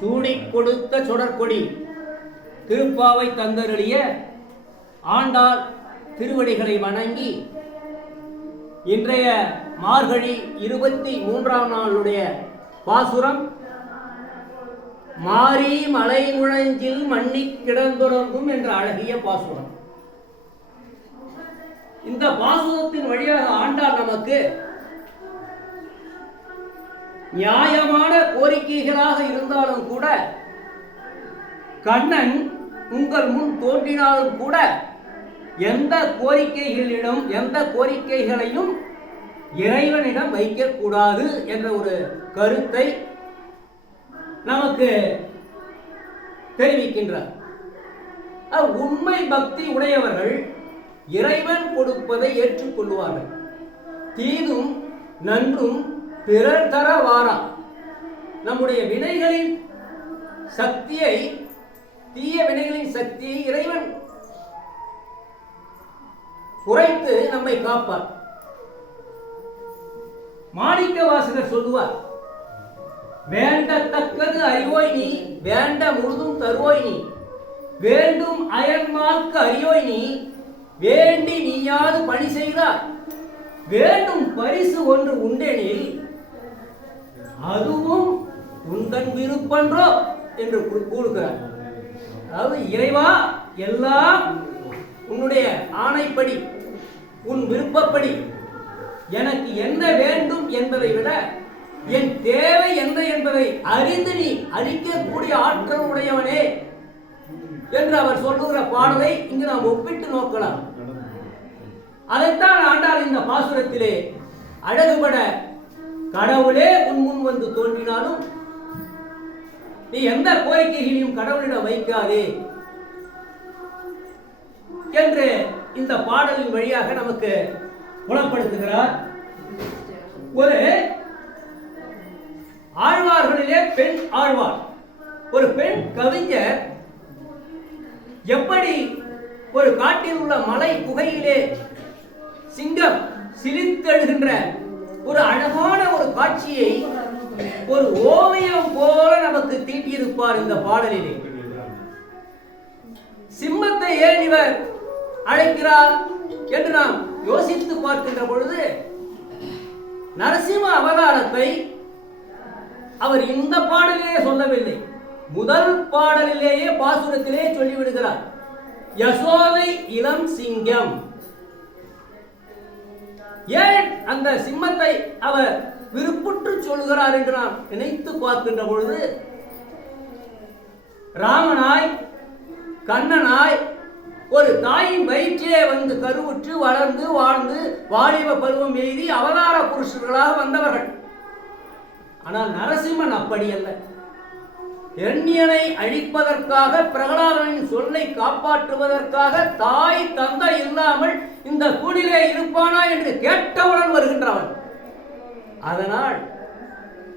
சூடிக் கொடுத்த சுடற்கொடி திருப்பாவை தந்தருளிய ஆண்டாள் திருவடிகளை வணங்கி இன்றைய மார்கழி 23ஆம் நாளுடைய பாசுரம் மாரி மலை முழஞ்சில் மண்ணி கிடந்துறங்கும் என்ற அழகிய பாசுரம். இந்த பாசுரத்தின் வழியாக ஆண்டாள் நமக்கு நியாயமான கோரிக்கைகளாக இருந்தாலும் கூட, கண்ணன் உங்கள் முன் தோன்றினாலும் கூட எந்த கோரிக்கைகளையும் இறைவனிடம் வைக்கக்கூடாது என்ற ஒரு கருத்தை நமக்கு தெரிவிக்கின்றார். உண்மை பக்தி உடையவர்கள் இறைவன் கொடுப்பதை ஏற்றுக்கொள்வார்கள். தீதும் நன்றும் பிறர் தர வாரா. நம்முடைய வினைகளின் சக்தியை, தீய வினைகளின் சக்தியை இறைவன் குறைத்து நம்மை காப்பார். மாணிக்க வாசகர் சொல்லுவார், வேண்டத்தக்கது அறிவோய் நீ, வேண்ட முழுதும் தருவோய் நீ, வேண்டும் அயன்மார்க்கு அறியோய் நீ, வேண்டி நீயாது பணி செய்தார், வேண்டும் பரிசு ஒன்று உண்டெனில் அதுவும் உந்தன் விருப்பன்றோ என்று கூறுகிறார். அதாவது இறைவா, எல்லாம் உன்னுடைய ஆணைப்படி, உன் விருப்பப்படி, எனக்கு என்ன வேண்டும் என்பதை விட என் தேவை என்ன என்பதை அறிந்து நீ அளிக்கக்கூடிய ஆற்றல் உடையவனே என்று அவர் சொல்லுகிற பாடலை இங்கு நாம் ஒப்பிட்டு நோக்கலாம். அதைத்தான் ஆண்டாள் இந்த பாசுரத்திலே அழகுபட, கடவுளே உன் முன் வந்து தோன்றினாலும் நீ எந்த கோரிக்கைகளையும் கடவுளிடம் வைக்காதே என்று இந்த பாடலின் வழியாக நமக்கு புலப்படுத்துகிறார். ஒரு ஆழ்வார்களிலே பெண் ஆழ்வார், ஒரு பெண் கவிஞர் எப்படி ஒரு காட்டில் உள்ள மலை குகையிலே சிங்கம் சிலித்தெழுகின்ற ஒரு அழகான ஒரு காட்சியை ஒரு ஓவியம் போல நமக்கு தீட்டியிருப்பார் இந்த பாடலிலே. சிம்மத்தை ஏன் இவர் அழைக்கிறார் என்று நாம் யோசித்து பார்க்கின்ற பொழுது, நரசிம்ம அவதாரத்தை அவர் இந்த பாடலிலே சொல்லவில்லை, முதல் பாடலிலேயே பாசுரத்திலே சொல்லிவிடுகிறார். யசோதை இளம் சிங்கம். ஏன் அந்த சிம்மத்தை அவர் விருப்புற்று சொல்லுகிறார் என்று நாம் நினைத்து பார்க்கின்ற பொழுது, ராமனாய் கண்ணனாய் ஒரு தாயின் வயிற்றிலே வந்து கருவுற்று வளர்ந்து வாழ்ந்து வாலிப பருவம் எய்தி அவதார புருஷர்களாக வந்தவர்கள். ஆனால் நரசிம்மன் அப்படி அல்ல. இரண்யனை அழிப்பதற்காக, பிரகலாதனின் சொல்லை காப்பாற்றுவதற்காக தாய் தந்தை இல்லாமல் இந்த கூடிலே இருப்பானா என்று கேட்டவுடன் வருகின்றவன். அதனால்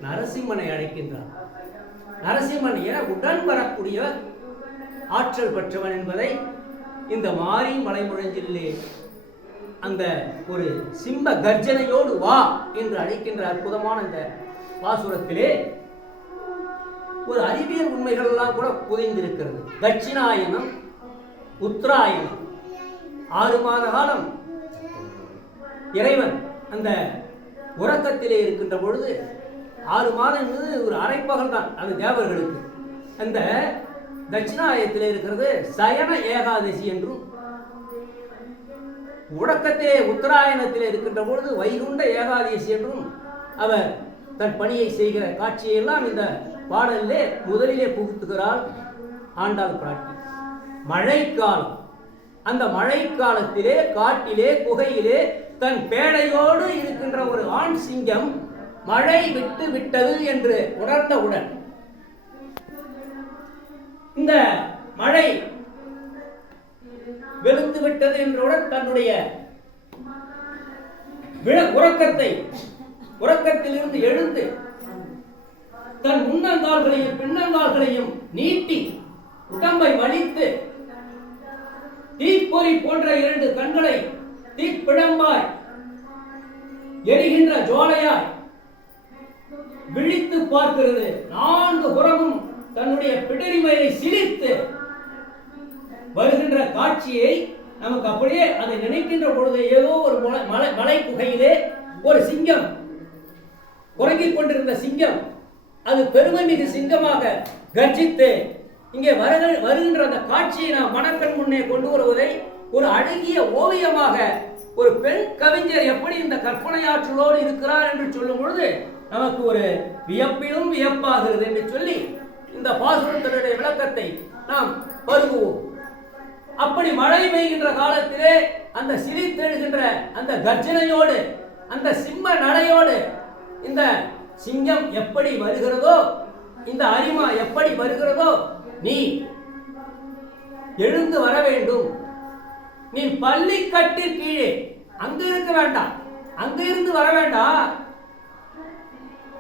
நரசிம்மனை அழைக்கின்றான். நரசிம்மன் உடன் வரக்கூடிய ஆற்றல் பெற்றவன் என்பதை இந்த மாரி மலைமுழஞ்சிலே அந்த ஒரு சிம்ம கர்ஜனையோடு வா என்று அழைக்கின்ற அற்புதமான இந்த பாசுரத்திலே ஒரு அறிவியல் உண்மைகள் எல்லாம் கூட புதைந்திருக்கிறது. தட்சிணாயனம், உத்தராயணம், 6 மாத காலம் இறைவன் அந்த உறக்கத்திலே இருக்கின்ற பொழுது, 6 மாதம் என்பது ஒரு அரைப்பகல் தான் அது தேவர்களுக்கு. அந்த தட்சிணாயத்திலே இருக்கிறது சயன ஏகாதசி என்றும், உறக்கத்திலே உத்தராயணத்திலே இருக்கின்ற பொழுது வைகுண்ட ஏகாதசி என்றும் அவர் தன் பணியை செய்கிற காட்சியெல்லாம் இந்த பாடலிலே முதலிலே புகுத்துகிறாள் ஆண்டாள் பிராட்டி. மழைக்காலம், அந்த மழைக்காலத்திலே காட்டிலே குகையிலே தன் பேடையோடு இருக்கின்ற ஒரு ஆண் சிங்கம் மழை விட்டு விட்டது என்று உணர்ந்தவுடன், இந்த மழை வெளுத்து விட்டது என்றவுடன் தன்னுடைய உறக்கத்திலிருந்து எழுந்து தன் முன்னங்கால்களையும் பின்னங்கால்களையும் நீட்டி உடம்பை வலித்து தீப்பொறி போன்ற 2 கண்களை தீப்பிழம்பாய் எரிகின்ற ஜோலையாய் விழித்து பார்க்கிறது. 4 புறமும் தன்னுடைய பிடரிமயிரை சிலிர்த்து வருகின்ற காட்சியை நமக்கு அப்படியே அதை நினைக்கின்ற பொழுது ஏதோ ஒரு மலை குகையிலே ஒரு சிங்கம் உறங்கிக் கொண்டிருந்த சிங்கம் அது பெருமை மிகு சிங்கமாக கர்ஜித்து இங்கே வருகின்ற அந்த காட்சியை நாம் மனக்கண் முன்னே கொண்டு வருவதை ஒரு அழகிய ஓவியமாக ஒரு பெண் கவிஞர் எப்படி இந்த கற்பனையாற்றலோடு இருக்கிறார் என்று சொல்லும் பொழுது நமக்கு ஒரு வியப்பிலும் வியப்பாகிறது என்று சொல்லி இந்த பாசுரத்தினுடைய விளக்கத்தை நாம் பருகுவோம். அப்படி மழை பெய்கின்ற காலத்திலே அந்த சிரித்தெழுகின்ற அந்த கர்ஜனையோடு அந்த சிம்ம நடையோடு இந்த சிங்கம் எப்படி வருகிறதோ, இந்த அரிமா எப்படி வருகிறதோ, நீ எழுந்து வர வேண்டும். நீ பள்ளிக்கட்டு கீழே அங்க இருக்க வேண்டாம், அங்க இருந்து வர வேண்டாம்.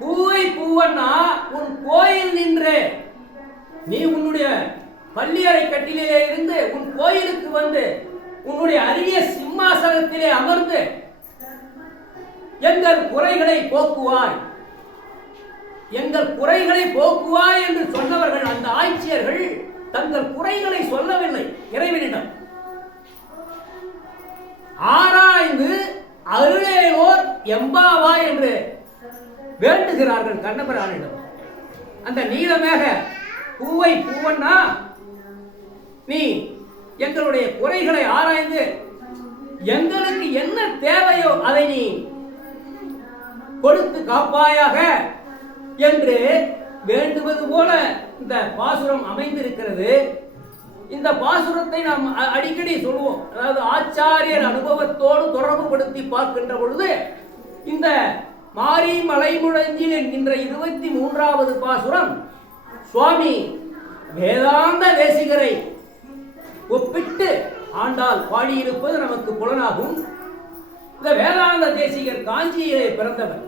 பூவை பூவன்னா உன் கோயில் நின்று நீ உன்னுடைய பள்ளியறை கட்டிலே இருந்து உன் கோயிலுக்கு வந்து உன்னுடைய அரிய சிம்மாசனத்திலே அமர்ந்து எங்கள் குறைகளை போக்குவாய், எங்கள் குறைகளை போக்குவாய் என்று சொன்னவர்கள் அந்த ஆட்சியர்கள் தங்கள் குறைகளை சொல்லவில்லை இறைவனிடம். ஆராய்ந்து அருளேலோர் எம்பாவாய் என்று வேண்டுகிறார்கள் கண்ணபிரானிடம். அந்த நீலமேக பூவை பூவன்னா நீ எங்களுடைய குறைகளை ஆராய்ந்து எங்களுக்கு என்ன தேவையோ அதை நீ கொடுத்து காப்பாயாக என்று வேண்டுவது போல இந்த பாசுரம் அமைந்திருக்கிறது. இந்த பாசுரத்தை நாம் அடிக்கடி சொல்லுவோம். அதாவது ஆச்சாரியர் அனுபவத்தோடு தொடர்பு படுத்தி பார்க்கின்ற பொழுது இந்த மாரி மலைமுழஞ்சில் என்கின்ற 23வது பாசுரம் சுவாமி வேதாந்த தேசிகரை ஒப்பிட்டு ஆண்டாள் பாடியிருப்பது நமக்கு புலனாகும். இந்த வேதாந்த தேசிகர் காஞ்சியிலே பிறந்தவர்.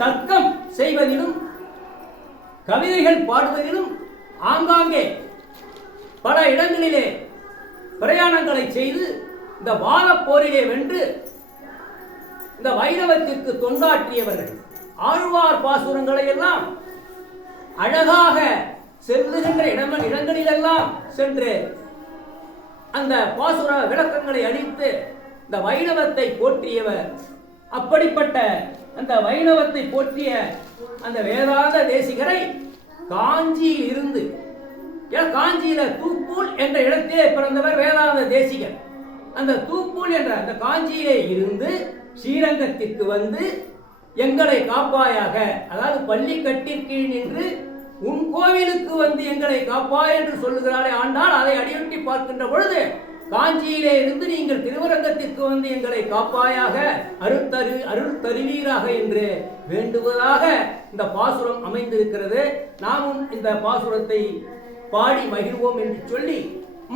தர்க்கம் செய்வதிலும் கவிதைகள் பாடுவதிலும் ஆங்காங்கே பல இடங்களிலே பிரயாணங்களை செய்து இந்த வானப்போரிலே வென்று இந்த வைணவத்திற்கு தொண்டாற்றியவர்கள். ஆழ்வார் பாசுரங்களை எல்லாம் அழகாக செல்லுகின்ற இடங்களிலெல்லாம் சென்று அந்த பாசுர விளக்கங்களை அளித்து இந்த வைணவத்தை போற்றியவர். அப்படிப்பட்ட அந்த வைணவத்தை போற்றிய அந்த வேதாந்த தேசிகரை காஞ்சியில் இருந்து, காஞ்சியில தூப்பூல் என்ற இடத்திலே பிறந்தவர் வேதாந்த தேசிகர். அந்த தூப்பூல் என்ற அந்த காஞ்சியிலே இருந்து ஸ்ரீரங்கத்திற்கு வந்து எங்களை காப்பாயாக, அதாவது பள்ளிக்கட்டிற்கு நின்று உன் கோவிலுக்கு வந்து எங்களை காப்பாய் என்று சொல்லுகிறாரே ஆண்டாள். அதை அடியொட்டி பார்க்கின்ற பொழுது காஞ்சியிலே இருந்து நீங்கள் திருவரங்கத்திற்கு வந்து எங்களை காப்பாயாக, அருள் தருவீராக என்று வேண்டுவதாக இந்த பாசுரம் அமைந்திருக்கிறது. நாமும் இந்த பாசுரத்தை பாடி மகிழ்வோம் என்று சொல்லி,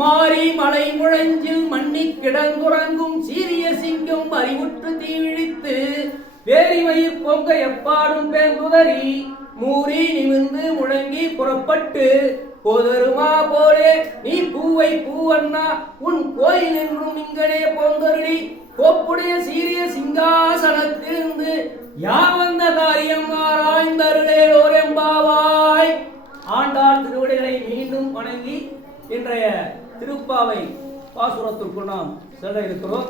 மாரி மலை முழஞ்சில் மண்ணி கிடந்துறங்கும் சீரிய சிங்கம் அறிவுற்று தீவிழித்து வேரிமயிர் பொங்க எப்பாடும் பேங்குதறி மூறி நிமிர்ந்து முழங்கி புறப்பட்டு போதருமா போலே நீ பூவை பூவண்ணா உன் கோயில் என்றும் இங்கனே பொங்கருளி கோப்புடைய சீரிய சிங்காசனத்திலிருந்து யாவந்த காரியம் ஆராய்ந்தருளேலோர் எம்பாவாய். ஆண்டாள் திருவடிகளை மீண்டும் வணங்கி இன்றைய திருப்பாவை பாசுரத்திற்கு நாம் செல்ல இருக்கிறோம்.